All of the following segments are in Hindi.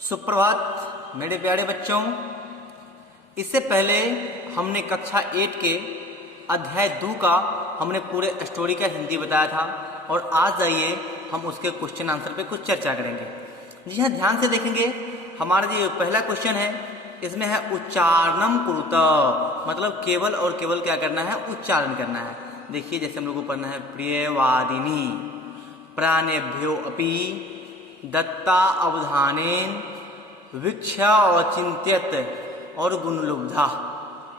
सुप्रभात मेरे प्यारे बच्चों। इससे पहले हमने कक्षा 8 के अध्याय 2 का हमने पूरे स्टोरी का हिंदी बताया था और आज आइए हम उसके क्वेश्चन आंसर पे कुछ चर्चा करेंगे। जी हाँ, ध्यान से देखेंगे। हमारा जो पहला क्वेश्चन है इसमें है उच्चारणम कुरुत, मतलब केवल और केवल क्या करना है, उच्चारण करना है। देखिए जैसे हम लोग को पढ़ना है प्रियवादिनी प्राणेभ्यो अपि दत्ता अवधानेन वीक्षा औचिन्त्यत और गुणलुब्धा।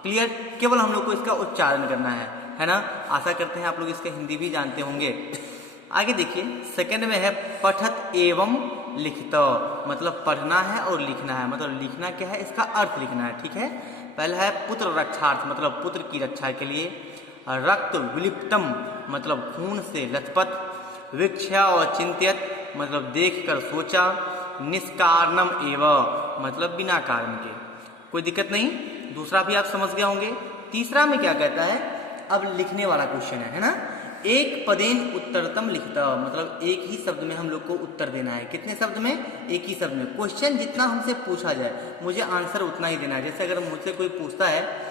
क्लियर, केवल हम लोग को इसका उच्चारण करना है ना। आशा करते हैं आप लोग इसका हिंदी भी जानते होंगे। आगे देखिए सेकंड में है पठत एवं लिखित, मतलब पढ़ना है और लिखना है। मतलब लिखना क्या है, इसका अर्थ लिखना है। ठीक है, पहला है पुत्र रक्षार्थ, मतलब पुत्र की रक्षा के लिए। रक्त विलिप्तम, मतलब खून से लथपथ। वीक्षा और चिंत्यत, मतलब देख कर सोचा। निष्कारणम एव, मतलब बिना कारण के। कोई दिक्कत नहीं, दूसरा भी आप समझ गए होंगे। तीसरा में क्या कहता है, अब लिखने वाला क्वेश्चन है ना। एक पदेन उत्तरतम लिखता, मतलब एक ही शब्द में हम लोग को उत्तर देना है। कितने शब्द में? एक ही शब्द में। क्वेश्चन जितना हमसे पूछा जाए मुझे आंसर उतना ही देना है। जैसे अगर मुझसे कोई पूछता है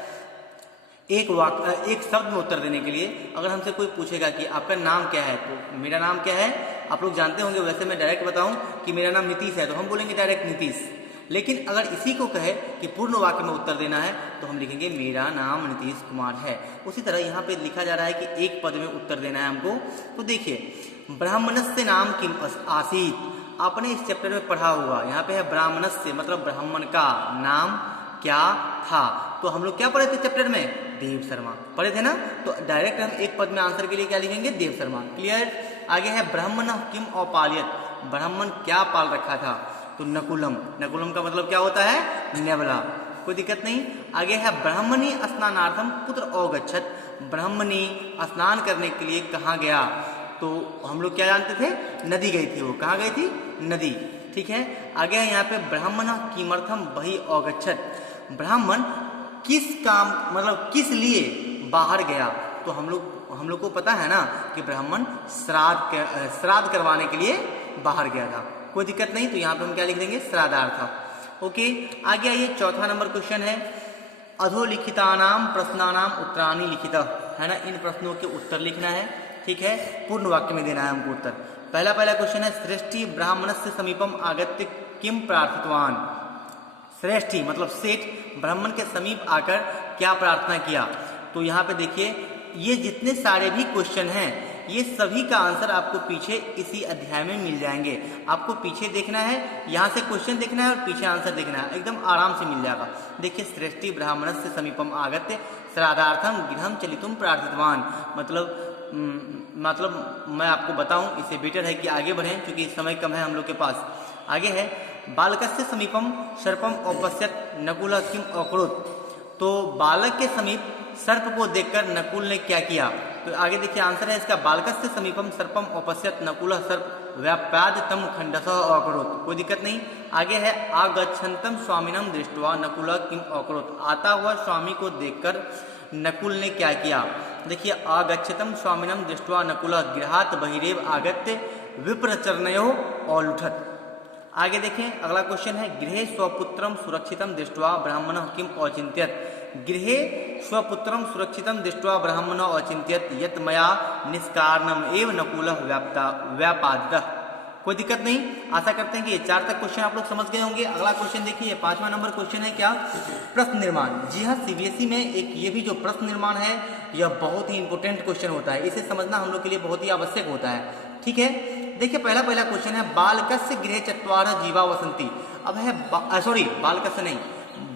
एक शब्द में उत्तर देने के लिए, अगर हमसे कोई पूछेगा कि आपका नाम क्या है, तो मेरा नाम क्या है आप लोग जानते होंगे। वैसे मैं डायरेक्ट बताऊं कि मेरा नाम नीतीश है तो हम बोलेंगे डायरेक्ट नीतीश। लेकिन अगर इसी को कहे कि पूर्ण वाक्य में उत्तर देना है तो हम लिखेंगे मेरा नाम नीतीश कुमार है। उसी तरह यहाँ पे लिखा जा रहा है कि एक पद में उत्तर देना है हमको। तो देखिए ब्राह्मणस्य नाम किम आसीत, आपने इस चैप्टर में पढ़ा होगा। यहाँ पे है ब्राह्मणस्य, मतलब ब्राह्मण का नाम क्या था। तो हम लोग क्या पढ़े थे चैप्टर में? देव शर्मा पढ़े थे ना। तो डायरेक्ट हम एक पद में आंसर के लिए क्या लिखेंगे? देव शर्मा। क्लियर। आगे है ब्राह्मण किम औपालियत, ब्राह्मण क्या पाल रखा था? तो नकुलम, नकुलम का मतलब क्या होता है? नेवला। कोई दिक्कत नहीं। आगे है ब्राह्मणी स्नानार्थम कुत्र औगच्छत, ब्राह्मणी स्नान करने के लिए कहाँ गया? तो हम लोग क्या जानते थे? नदी गई थी। वो कहाँ गई थी? नदी। ठीक है। आगे है यहाँ पे ब्राह्मण किमर्थम बहि औगच्छत, ब्राह्मण किस काम, मतलब किस लिए बाहर गया? तो हम लोग को पता है ना कि ब्राह्मण श्राद्ध करवाने के लिए बाहर गया था। कोई दिक्कत नहीं। तो यहाँ पे हम क्या लिख देंगे? श्राद्धार्थ। ओके, आगे आइए चौथा नंबर क्वेश्चन है अधोलिखितानाम प्रश्नानाम उत्तराणि लिखित, है ना। इन प्रश्नों के उत्तर लिखना है। ठीक है, पूर्ण वाक्य में देना है हमको उत्तर। पहला क्वेश्चन है श्रेष्ठी ब्राह्मणस्य समीपम आगत्य किम प्रार्थितवान। श्रेष्ठी मतलब सेठ ब्राह्मण के समीप आकर क्या प्रार्थना किया? तो यहाँ पे देखिए ये जितने सारे भी क्वेश्चन हैं ये सभी का आंसर आपको पीछे इसी अध्याय में मिल जाएंगे। आपको पीछे देखना है, यहाँ से क्वेश्चन देखना है और पीछे आंसर देखना है, एकदम आराम से मिल जाएगा। देखिए श्रेष्ठी ब्राह्मणस्य समीपम आगत्य श्राद्धार्थम गृहम चलितुम प्रार्थितवान, मतलब मैं आपको बताऊं इससे बेटर है कि आगे बढ़ें क्योंकि समय कम है हम लोग के पास। आगे है बालकस्य समीपम सर्पम औपश्यत नकुल किम अकरोत्, तो बालक के समीप सर्प को देखकर नकुल ने क्या किया? तो आगे देखिए आंसर है इसका बालकस्य समीपम सर्पम औपश्यत नकुल सर्प व्याप्याद तम खंडसः अकरोत्। कोई दिक्कत नहीं। आगे है आगच्छन्तम स्वामिनम दृष्ट्वा नकुल किम अकरोत्, आता हुआ स्वामी को देखकर नकुल ने क्या किया? देखिए आगच्छतम स्वामिनम दृष्ट्वा नकुल गृहात् बहिरेव आगत्य विप्रचरणयो औलुठत। आगे देखें अगला क्वेश्चन है गृहे स्वपुत्रम सुरक्षितम दृष्ट्वा ब्राह्मणः किम औचिन्त्यत, गृहे स्वपुत्रम सुरक्षितम दृष्ट्वा ब्राह्मणः औचिन्त्यत यत् मया निष्कारणम एव नकुलः व्यापादितः। कोई दिक्कत नहीं। आशा करते हैं कि ये 4 तक क्वेश्चन आप लोग समझ गए होंगे। अगला क्वेश्चन देखिए 5वां नंबर क्वेश्चन है क्या? प्रश्न निर्माण। जी हाँ, सीबीएसई में एक ये भी जो प्रश्न निर्माण है यह बहुत ही इंपॉर्टेंट क्वेश्चन होता है। इसे समझना हम लोग के लिए बहुत ही आवश्यक होता है। ठीक है, देखिए पहला क्वेश्चन है बालकस्य गृहे चत्वारः जीवा वसन्ति। अब है बालकस्य नहीं,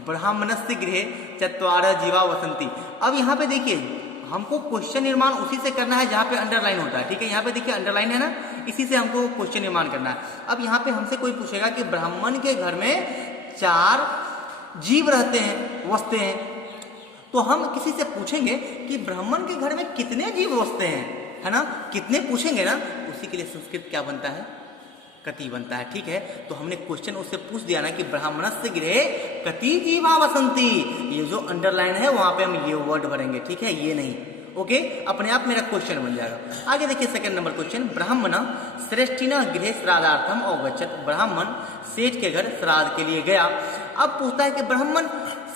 ब्राह्मणस्य गृहे चत्वारः जीवा वसन्ति। अब यहाँ पे देखिए हमको क्वेश्चन निर्माण उसी से करना है जहाँ पे अंडरलाइन होता है। ठीक है, यहाँ पे देखिए अंडरलाइन है ना, इसी से हमको क्वेश्चन निर्माण करना है। अब यहाँ पे हमसे कोई पूछेगा कि ब्राह्मण के घर में 4 जीव रहते हैं, वसते हैं, तो हम किसी से पूछेंगे कि ब्राह्मण के घर में कितने जीव वसते हैं, है ना। कितने पूछेंगे ना, उसी के लिए संस्कृत क्या बनता है? कति बनता है। ठीक है, तो हमने क्वेश्चन उससे पूछ दिया ना कि ब्राह्मणस्य गृहे कति जीवा वसन्ति, ये जो अंडरलाइन है वहां पे हम ये वर्ड भरेंगे। ठीक है, ये नहीं। ओके, अपने आप मेरा क्वेश्चन बन जाएगा। आगे देखिए सेकंड नंबर क्वेश्चन, ब्राह्मण श्रेष्ठिन गृह श्राद्धार्थम अवगच्छत, ब्राह्मण सेठ के घर श्राद्ध के लिए गया। अब पूछता है कि ब्राह्मण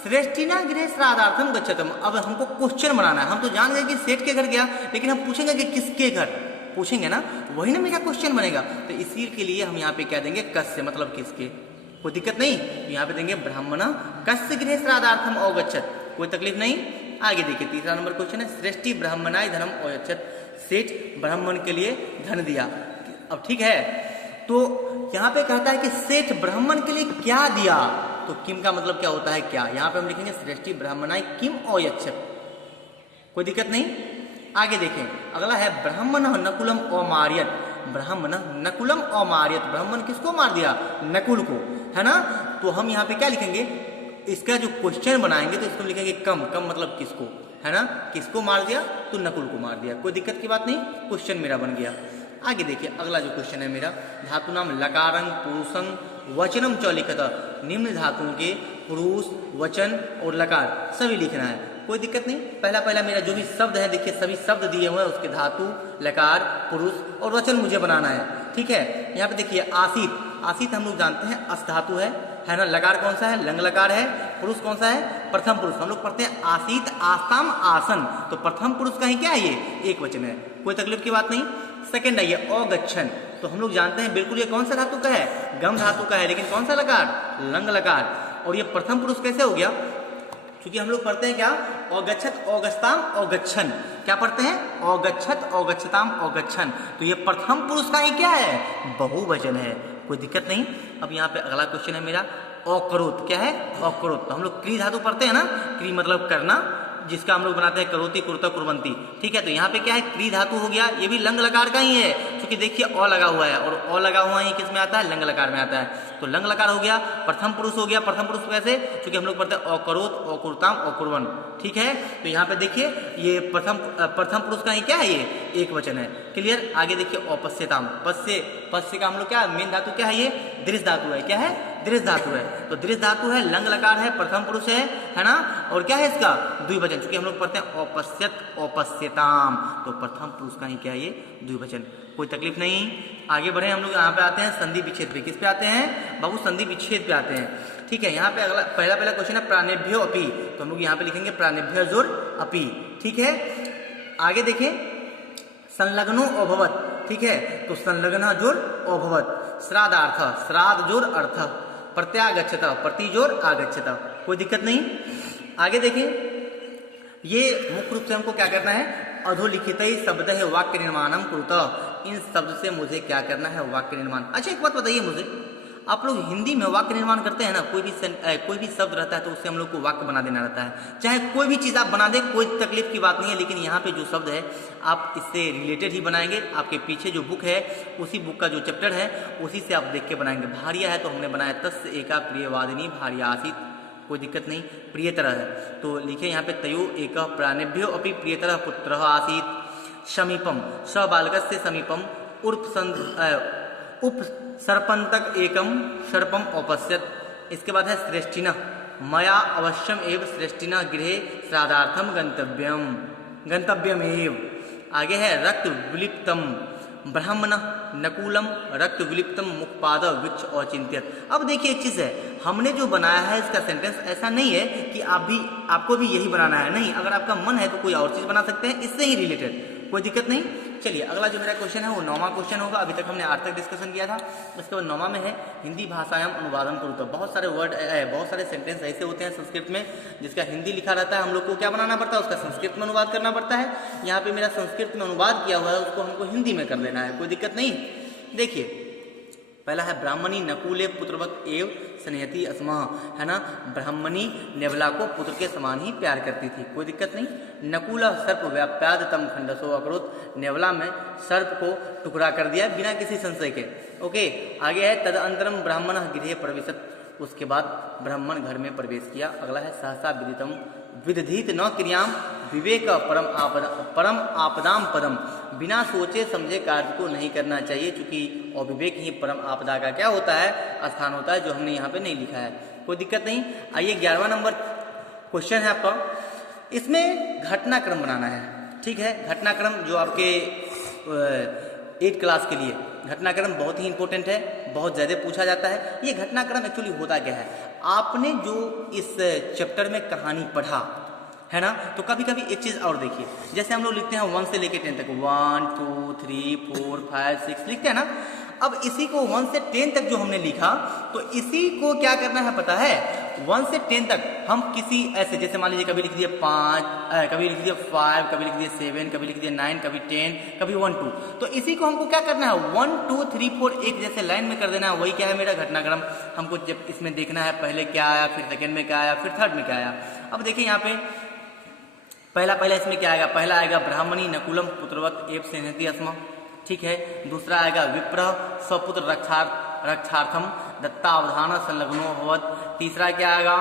श्रेष्ठिना गृह श्राद्धार्थम गच्छतम। अब हमको क्वेश्चन बनाना है, हम तो जान गए कि सेठ के घर गया, लेकिन हम पूछेंगे कि किसके घर, पूछेंगे ना, वही ना मेरा क्वेश्चन बनेगा। तो इसी के लिए हम यहाँ पे क्या देंगे, कस्य, मतलब किसके, कोई दिक्कत नहीं, यहाँ पे देंगे ब्राह्मण कस्य गृह श्राद्धार्थम अवगच्छत, कोई तकलीफ नहीं। आगे देखिए तीसरा नंबर क्वेश्चन है, श्रेष्ठी ब्राह्मणाय धनम अवगच्छत, सेठ ब्राह्मण के लिए धन दिया। अब ठीक है, तो यहाँ पे कहता है कि सेठ ब्राह्मण के लिए क्या दिया, तो किम का मतलब क्या होता है क्या, यहाँ पे हम लिखेंगे श्रेष्ठी ब्राह्मणाय किम अवगच्छत, कोई दिक्कत नहीं। आगे देखें अगला है, ब्राह्मण नकुलम अमार्यत, ब्राह्मण नकुलम अमार्यत, ब्राह्मण किसको मार दिया, नकुल को, है ना। तो हम यहाँ पे क्या लिखेंगे, इसका जो क्वेश्चन बनाएंगे तो इसको लिखेंगे कम, कम मतलब किसको, है ना, किसको मार दिया, तो नकुल को मार दिया, कोई दिक्कत की बात नहीं, क्वेश्चन मेरा बन गया। आगे देखिए अगला जो क्वेश्चन है मेरा, धातु नाम लकारंग पुरुषंग वचनम च लिखत, निम्न धातुओं के पुरुष, वचन और लकार सभी लिखना है, कोई दिक्कत नहीं। पहला पहला मेरा जो भी शब्द है देखिए सभी शब्द दिए हुए हैं, उसके धातु, लकार, पुरुष और वचन मुझे बनाना है, ठीक है। यहाँ पे देखिए आसित, आसित हम लोग जानते हैं अस धातु है ना, लकार कौन सा है, लंग लकार है, पुरुष कौन सा है, प्रथम पुरुष, हम लोग पढ़ते हैं आसित आसाम आसन, तो प्रथम पुरुष का ही क्या है, ये एक वचन है, कोई तकलीफ की बात नहीं। सेकंड है ये अगच्छन, तो हम लोग जानते हैं बिल्कुल ये कौन सा धातु का है, गम धातु का है, लेकिन कौन सा लकार, लंग लकार, और ये प्रथम पुरुष कैसे हो गया, क्योंकि हम लोग पढ़ते हैं क्या, औगच्छत औगस्ताम औगच्छन, क्या पढ़ते हैं, औगच्छत औगच्छताम औगच्छन, तो ये प्रथम पुरुष का ही क्या है, बहुवचन है, कोई दिक्कत नहीं। अब यहाँ पे अगला क्वेश्चन है मेरा, अकरोत, क्या है, अकरोत, तो हम लोग क्री धातु पढ़ते हैं ना, क्री मतलब करना, जिसका हम लोग बनाते हैं करोती कुर्ता कुर्बंती, ठीक है। तो यहाँ पे क्या है, क्री धातु हो गया, ये भी लंग लकार का ही है, क्योंकि देखिए अ लगा हुआ है, और अ लगा हुआ ही किस में आता है, लंग लकार में आता है, तो लंग लकार हो गया, प्रथम पुरुष हो गया, प्रथम पुरुष कैसे, क्योंकि हम लोग पढ़ते हैं अकरोत अकुर्ताम अकुर्वन, ठीक है। तो यहाँ पे देखिए ये प्रथम पुरुष का ही क्या है, ये एक वचन है, क्लियर। आगे देखिए औपस्यताम, पस्य, पस्य का हम लोग क्या, मेन धातु क्या है, ये दृश्य धातु है, क्या है, दृश्य धातु है, तो दृश्य धातु है, लंग लकार है, प्रथम पुरुष है ना, और क्या है इसका द्विवचन, क्योंकि हम लोग पढ़ते हैं औपस्यत औपस्यताम, तो प्रथम पुरुष का ही क्या है, ये द्विवचन, कोई तकलीफ नहीं। आगे बढ़े हम लोग, यहाँ पे आते हैं संधि विच्छेद पे, किस पे आते हैं बाबू, संधि विच्छेद पे आते हैं, ठीक है। यहाँ पे अगला पहला क्वेश्चन है प्राणेभ्यो अपि, तो हम लोग यहाँ पे लिखेंगे प्राणेभ्य जोर अपि, ठीक है। आगे देखें संलग्नो अभवत, ठीक है, तो संलग्न जोर अभवत, श्राद्धार्थ, श्राद्ध जोर अर्थ, प्रत्यागच्छत, प्रति जोर आगच्छत, कोई दिक्कत नहीं। आगे देखें ये मुख्य रूप से हमको क्या करना है, अधोलिखित शब्द है वाक्य निर्माणम कुरुत, इन शब्द से मुझे क्या करना है, वाक्य निर्माण। अच्छा एक बात बताइए मुझे, आप लोग हिंदी में वाक्य निर्माण करते हैं ना, कोई भी शब्द रहता है तो उससे हम लोग को वाक्य बना देना रहता है, चाहे कोई भी चीज़ आप बना दें, कोई तकलीफ की बात नहीं है, लेकिन यहाँ पे जो शब्द है आप इससे रिलेटेड ही बनाएंगे, आपके पीछे जो बुक है उसी बुक का जो चैप्टर है उसी से आप देख के बनाएंगे। भारिया है तो हमने बनाया तस्य एका प्रियवादिनी भारिया आसित, कोई दिक्कत नहीं, प्रियतरह है तो लिखे यहाँ पे तयो एक प्राणेभ्यो अपि प्रियतरह पुत्र आसीत, समीपम स बालकस्य समीपम उप सर्पंतक एकम सर्पम औपस्यत। इसके बाद है श्रेष्ठिना, मया अवश्यम एव श्रेष्ठिना गृहे श्राद्धार्थम गंतव्यम एव। आगे है रक्त विलिप्तम ब्राह्मण नकुलम रक्त विलिप्तम मुखपाद वृक्ष औचिंत्यत। अब देखिए एक चीज़ है, हमने जो बनाया है इसका सेंटेंस ऐसा नहीं है कि आपको भी यही बनाना है, नहीं, अगर आपका मन है तो कोई और चीज़ बना सकते हैं इससे ही रिलेटेड, कोई दिक्कत नहीं। चलिए अगला जो मेरा क्वेश्चन है वो 9वां क्वेश्चन होगा, अभी तक हमने 8 तक डिस्कशन किया था, उसके बाद 9वां में है हिंदी भाषायाम अनुवादन करो। बहुत सारे वर्ड बहुत सारे सेंटेंस ऐसे होते हैं संस्कृत में जिसका हिंदी लिखा रहता है, हम लोग को क्या बनाना पड़ता है, उसका संस्कृत में अनुवाद करना पड़ता है। यहाँ पे मेरा संस्कृत में अनुवाद किया हुआ है, उसको हमको हिंदी में कर देना है, कोई दिक्कत नहीं। देखिए पहला है ब्राह्मणी नकुले पुत्रवत एव स्नेहती अस्मा, है ना, ब्राह्मणी नेवला को पुत्र के समान ही प्यार करती थी, कोई दिक्कत नहीं। नकुला सर्प व्याप्याद तम खंडसो अकरोत, नेवला में सर्प को टुकड़ा कर दिया बिना किसी संशय के। ओके, आगे है तदअंतरम ब्राह्मण गृहे प्रवेशत, उसके बाद ब्राह्मण घर में प्रवेश किया। अगला है सहसा विदितम विदधीत न क्रियाम विवेक परम आपदाम पदम, बिना सोचे समझे कार्य को नहीं करना चाहिए, क्योंकि अविवेक ही परम आपदा का क्या होता है, स्थान होता है, जो हमने यहाँ पे नहीं लिखा है, कोई दिक्कत नहीं। आइए 11वां नंबर क्वेश्चन है आपका, इसमें घटनाक्रम बनाना है। ठीक है। घटनाक्रम जो आपके 8 क्लास के लिए घटनाक्रम बहुत ही इंपॉर्टेंट है, बहुत ज़्यादा पूछा जाता है। ये घटनाक्रम एक्चुअली होता क्या है, आपने जो इस चैप्टर में कहानी पढ़ा है ना, तो कभी कभी एक चीज़ और देखिए, जैसे हम लोग लिखते हैं 1 से लेकर 10 तक, 1 2 3 4 5 6 लिखते हैं ना। अब इसी को 1 से 10 तक जो हमने लिखा, तो इसी को क्या करना है पता है, 1 से 10 तक हम किसी ऐसे, जैसे मान लीजिए कभी लिख दिए 5, कभी लिख दिए 5, कभी लिख दिए 7, कभी लिख दिए 9, कभी 10, कभी 1 2, तो इसी को हमको क्या करना है 1 2 3 4 एक जैसे लाइन में कर देना है। वही क्या है मेरा घटनाक्रम। हमको जब इसमें देखना है पहले क्या आया, फिर सेकेंड में क्या आया, फिर थर्ड में क्या आया। अब देखिए यहाँ पे पहला इसमें क्या आएगा, पहला आएगा ब्राह्मणी नकुलम पुत्रवत एव सेनति अस्म, ठीक है। दूसरा आएगा विप्र स्वपुत्र रक्षार्थम दत्तावधान संलग्नो भवत। तीसरा क्या आएगा,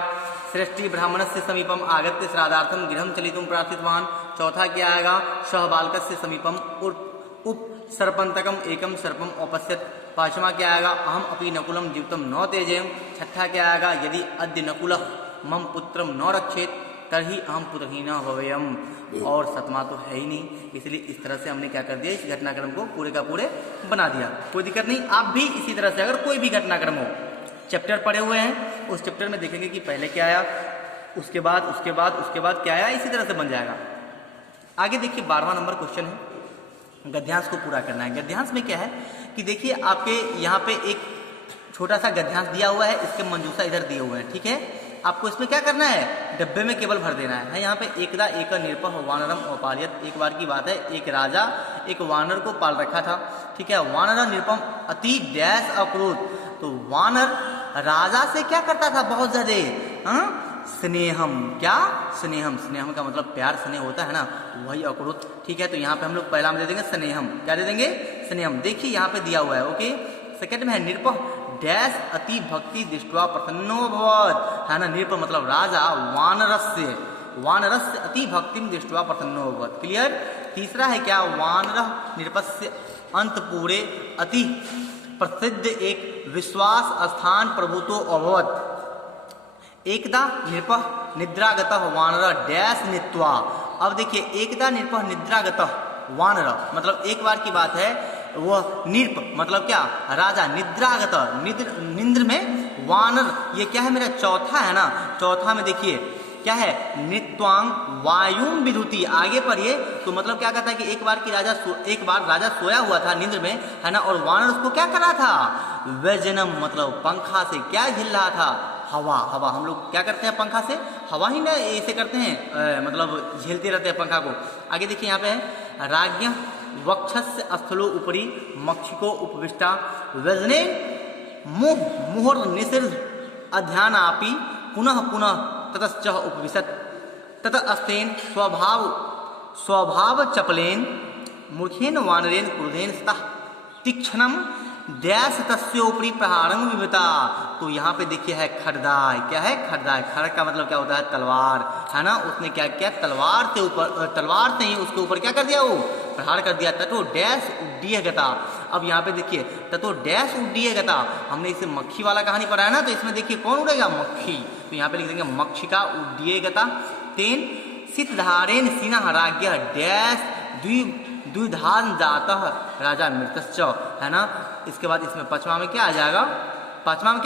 श्रेष्ठी ब्राह्मण से समीपम आगत्य श्राद्धार्थम गृहम चलितुम प्रार्थितवान। चौथा क्या आएगा, सह बालक से समीपम उप सर्पंतकम एकम सर्पम औपश्यत। पांचवा क्या आएगा, अहम अपि नकुलम जीवितम न तेजेम। छठा क्या आएगा, यदि अद्य नकुल मम पुत्रम न रक्षेत तभी अहम पुत्रहीन भवेयम। और सतमा तो है ही नहीं, इसलिए इस तरह से हमने क्या कर दिया, इस घटनाक्रम को पूरे का पूरे बना दिया। कोई दिक्कत नहीं, आप भी इसी तरह से अगर कोई भी घटनाक्रम हो, चैप्टर पढ़े हुए हैं, उस चैप्टर में देखेंगे कि पहले क्या आया, उसके बाद क्या आया, इसी तरह से बन जाएगा। आगे देखिए 12वां नंबर क्वेश्चन है, गद्यांश को पूरा करना है। गद्यांश में क्या है कि देखिए आपके यहाँ पे एक छोटा सा गद्यांश दिया हुआ है, इसके मंजूषा इधर दिए हुए हैं, ठीक है। आपको इसमें क्या करना है, डब्बे में केवल भर देना है। यहाँ पे एकदा एक निरपह वानरम औपालियत, एक बार की बात है, एक राजा एक वानर को पाल रखा था, ठीक है। वानर निरपम अति डैश अक्रोध, तो वानर राजा से क्या करता था, बहुत ज्यादा स्नेहम, क्या स्नेहम का मतलब प्यार स्नेह होता है ना, वही अक्रोध, ठीक है। तो यहाँ पे हम लोग पहला में दे देंगे स्नेहम, क्या दे देंगे, स्नेहम। देखिए यहाँ पे दिया हुआ है, ओके। सेकंड में है निरपह डैश अति भक्ति दृष्टवा प्रसन्नो भवत, है ना। निरपह मतलब राजा वानरस्य अति भक्ति दृष्टवा प्रसन्नो भवत, क्लियर। तीसरा है क्या, वानर निरपस्य अंतपुरे अति प्रसिद्ध एक विश्वास स्थान प्रभुतो अभवत। एकदा निरपह निद्रागत वानर डैश नित्वा। अब देखिए एकदा निरपह निद्रागत वानर मतलब एक बार की बात है, वह निरप मतलब क्या, राजा निद्रागत, निद्र में वानर, ये क्या है मेरा चौथा है ना। चौथा में देखिए क्या है, नित्वांग वायुम विदुति, आगे पढ़िए तो मतलब क्या कहता है कि एक बार राजा सोया हुआ था निद्र में, है ना, और वानर उसको क्या कर रहा था, व्यजनम मतलब पंखा से क्या झेल रहा था, हवा। हम लोग क्या करते हैं, पंखा से हवा ही ना ऐसे करते हैं, मतलब झेलते रहते हैं पंखा को। आगे देखिए यहाँ पे है, राज्ञ वक्षस्य स्थलो उपरि मक्षिको उपविष्टा व्यजने मुहुर निषिद्ध अध्यानापि पुनः ततश्च उपविशत ततस्तेन स्वभाव चपलेन मूर्खेन वानरेन क्रोधेन स्तः तीक्ष्णम डैश तस्योपरि प्रहारं विविता। तो यहाँ पे देखिए है खड्डाय, क्या है खड्डाय, खड़ का मतलब क्या होता है, तलवार, है ना। उसने क्या किया, तलवार से ही उसके ऊपर क्या कर दिया, वो प्रहार कर दिया। ततो डैश उड्डीय गता। अब यहाँ पे देखिए ततो डैश उड्डीय गता, हमने इसे मक्खी वाला कहानी पढ़ा है ना, तो इसमें देखिए कौन उड़ेगा, मक्खी। तो यहाँ पे लिख देंगे मक्षिका उड्डीय गता। तेन सितधारेन सिन्हा राज्ञ डैश द्विधान जातः राजा मृतश्च, है ना। इसके बाद इसमें पांचवा में क्या आ जाएगा, छठा में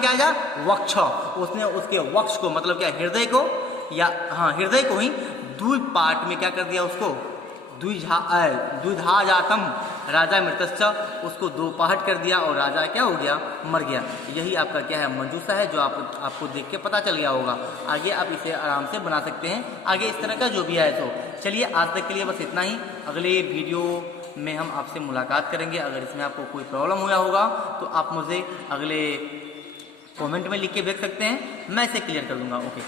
क्या आ जाएगा, वक्ष। उसने उसके वक्ष को मतलब क्या, हृदय को, या हाँ हृदय को ही द्वि पार्ट में क्या कर दिया, उसको द्विधा जातम राजा मृतश्च, उसको 2 पार्ट कर दिया और राजा क्या हो गया, मर गया। यही आपका क्या है, मंजूषा है, जो आपको देख के पता चल गया होगा। आगे आप इसे आराम से बना सकते हैं, आगे इस तरह का जो भी है। तो चलिए आज तक के लिए बस इतना ही, अगले वीडियो में हम आपसे मुलाकात करेंगे। अगर इसमें आपको कोई प्रॉब्लम हुआ होगा तो आप मुझे अगले कमेंट में लिख के भेज सकते हैं, मैं इसे क्लियर कर दूंगा। ओके।